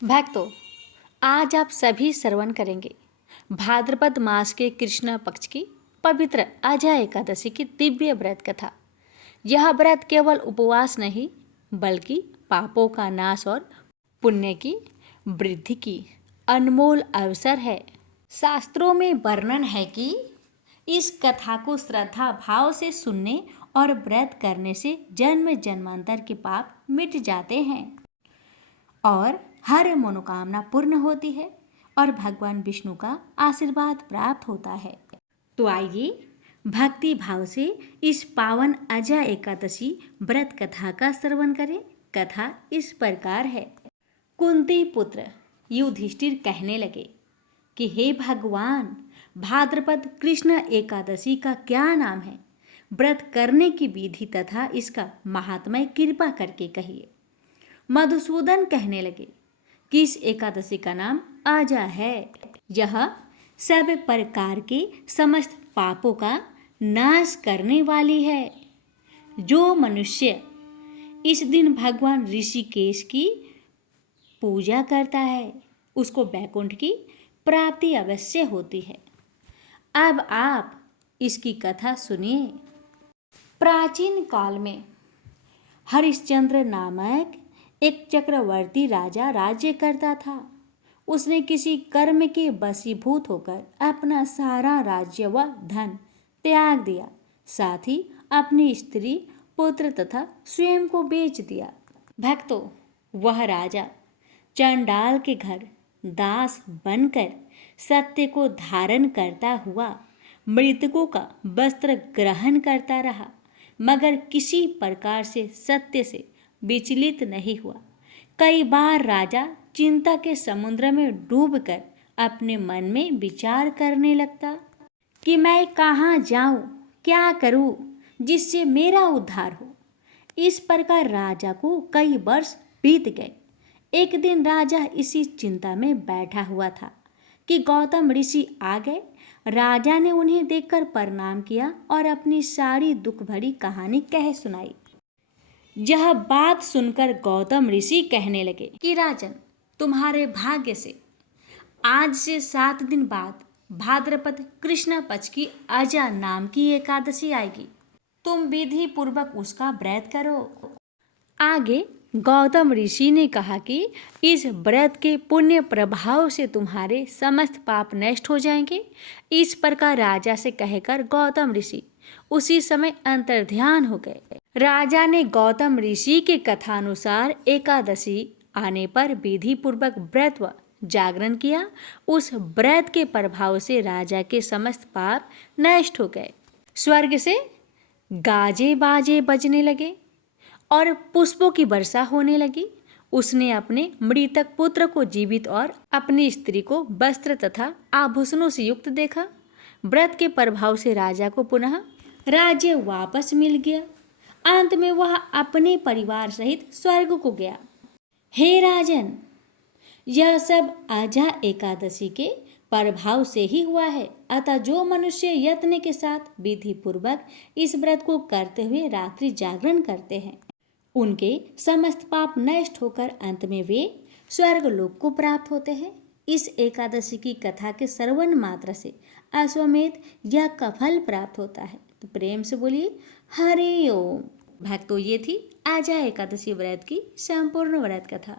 भक्तों, आज आप सभी श्रवण करेंगे भाद्रपद मास के कृष्ण पक्ष की पवित्र अजय एकादशी की दिव्य व्रत कथा। यह व्रत केवल उपवास नहीं बल्कि पापों का नाश और पुण्य की वृद्धि की अनमोल अवसर है। शास्त्रों में वर्णन है कि इस कथा को श्रद्धा भाव से सुनने और व्रत करने से जन्म जन्मांतर के पाप मिट जाते हैं और हर मनोकामना पूर्ण होती है और भगवान विष्णु का आशीर्वाद प्राप्त होता है। तो आइए भक्ति भाव से इस पावन अजय एकादशी व्रत कथा का श्रवण करें। कथा इस प्रकार है। कुंती पुत्र युधिष्ठिर कहने लगे कि हे भगवान, भाद्रपद कृष्ण एकादशी का क्या नाम है? व्रत करने की विधि तथा इसका महात्म्य कृपा करके कहिए। मधुसूदन कहने लगे कि इस एकादशी का नाम आजा है। यह सब प्रकार के समस्त पापों का नाश करने वाली है। जो मनुष्य इस दिन भगवान ऋषिकेश की पूजा करता है उसको वैकुंठ की प्राप्ति अवश्य होती है। अब आप इसकी कथा सुनिए। प्राचीन काल में हरिश्चंद्र नामक एक चक्रवर्ती राजा राज्य करता था। उसने किसी कर्म के वशीभूत होकर अपना सारा राज्य व धन त्याग दिया, साथ ही अपनी स्त्री, पुत्र तथा स्वयं को बेच दिया। भक्तों, वह राजा चंडाल के घर दास बनकर सत्य को धारण करता हुआ मृतकों का वस्त्र ग्रहण करता रहा, मगर किसी प्रकार से सत्य से विचलित नहीं हुआ। कई बार राजा चिंता के समुद्र में डूबकर अपने मन में विचार करने लगता कि मैं कहाँ जाऊं, क्या करूं जिससे मेरा उद्धार हो। इस प्रकार राजा को कई वर्ष बीत गए। एक दिन राजा इसी चिंता में बैठा हुआ था कि गौतम ऋषि आ गए। राजा ने उन्हें देखकर प्रणाम किया और अपनी सारी दुख भरी कहानी कह सुनाई। यह बात सुनकर गौतम ऋषि कहने लगे कि राजन, तुम्हारे भाग्य से आज से 7 दिन बाद भाद्रपद कृष्ण पक्ष की अजा नाम की एकादशी आएगी। तुम विधि पूर्वक उसका व्रत करो। आगे गौतम ऋषि ने कहा कि इस व्रत के पुण्य प्रभाव से तुम्हारे समस्त पाप नष्ट हो जाएंगे। इस प्रकार राजा से कहकर गौतम ऋषि उसी समय अंतर्ध्यान हो गए। राजा ने गौतम ऋषि के कथानुसार एकादशी आने पर विधि पूर्वक व्रत व जागरण किया। उस व्रत के प्रभाव से राजा के समस्त पाप नष्ट हो गए। स्वर्ग से गाजे बाजे बजने लगे और पुष्पों की वर्षा होने लगी। उसने अपने मृतक पुत्र को जीवित और अपनी स्त्री को वस्त्र तथा आभूषणों से युक्त देखा। व्रत के प्रभाव से राजा को पुनः राज्य वापस मिल गया। अंत में वह अपने परिवार सहित स्वर्ग को गया। हे राजन, यह सब अजा एकादशी के प्रभाव से ही हुआ है। अतः जो मनुष्य यत्न के साथ विधि पूर्वक इस व्रत को करते हुए रात्रि जागरण करते हैं, उनके समस्त पाप नष्ट होकर अंत में वे स्वर्ग लोक को प्राप्त होते हैं। इस एकादशी की कथा के श्रवण मात्र से अश्वमेध यह का फल प्राप्त होता है। तो प्रेम से बोलिए हरि ओम। भक्तों, ये थी अजय एकादशी व्रत की संपूर्ण व्रत कथा।